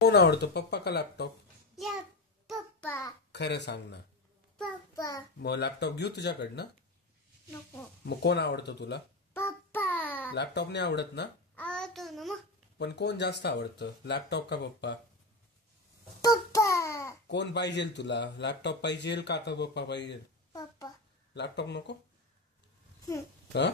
कोण आवडतो, पप्पा का लॅपटॉप? पप्पा. खरं सांग ना. पप्पा. मग लॅपटॉप घेऊ तुझ्याकडनं? नको. मग कोण आवडतं तुला? पप्पा. लॅपटॉप नाही आवडत ना? आवडतो ना मग. पण कोण जास्त आवडतं, लॅपटॉप का पप्पा? पप्पा. कोण पाहिजे तुला, लॅपटॉप पाहिजे का पप्पा पाहिजे? पप्पा. लॅपटॉप नको? हं. हा?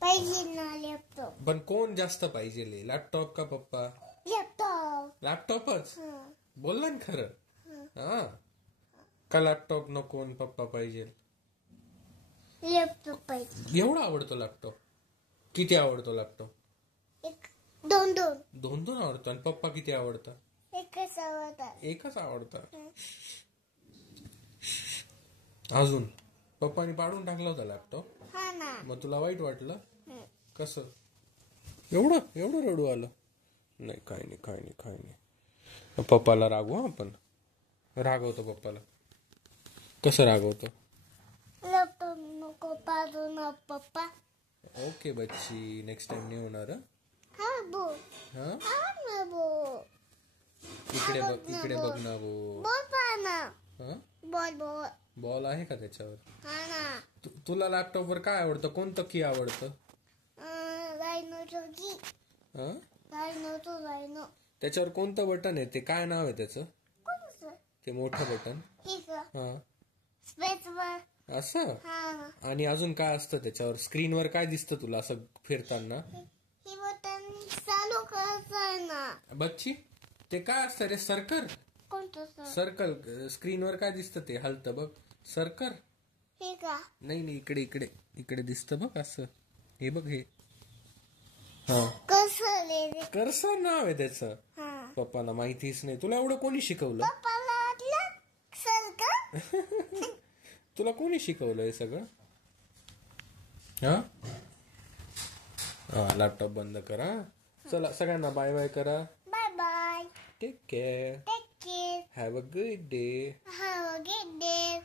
पाहिजे ना लॅपटॉप. पण कोण जास्त पाहिजे, लॅपटॉप का पप्पा? लॅपटॉप. लॅपटॉपच हं. बोलला ना खरं. हं. हा का लॅपटॉप नको आणि पप्पा पाहिजे? लॅपटॉप पाहिजे. एवढा आवडतो लॅपटॉप? किती आवडतो लॅपटॉप? दोन दोन आवडतो. आणि पप्पा किती आवडतं? एकच आवडतात. एकच आवडतं. अजून पप्पानी पाडून टाकला होता लॅपटॉप. हा ना. मग तुला वाईट वाटलं? हं. कसं? एवढं रडू आलं? नाही, काय नाही. पप्पाला रागवू आपण. रागवतो पप्पाला. कसं रागवतो? लॅपटॉप नको पाडू ना पप्पा. ओके बच्ची, नेक्स्ट टाइम नाही होणार. हा बो. हा, हा ना बो. इकडे बघ ना वो. बॉल पाहा ना. हा, बॉल. बॉल आहे का त्याच्यावर? हा ना. तुला लॅपटॉपवर काय आवडतं, कोणतं की आवडतं? रायनोचं की. हा, रायनो. त्याच्यावर कोणतं बटन आहे, ते काय नाव आहे त्याचं? कोणतं? ते मोठं बटन. हा, स्पेसवर. असं. हा. आणि अजून काय असतं त्याच्यावर? स्क्रीनवर काय दिसतं तुला असं फिरताना? हे बटन चालू करायचं आहे ना. बच्ची, ते काय असतं रे? सर्कल. कोणतं सर्कल. स्क्रीनवर काय दिसतं ते हलतं बघ, सर्कल. हे का? नाही, इकडे दिसतं बघ असं. हे बघ हे. हा, कसं रे? कर्सर नाव आहे त्याचं. हा. पप्पाला माहितीच नाही. तुला एवढं कोणी शिकवलं? पप्पाला वाटलं सर्कल. तुला कोणी शिकवलं हे सगळं? हा, लॅपटॉप बंद करा. चला सगळ्यांना बाय बाय करा. Bye. Take care. Take care. Have a good day. Have a good day.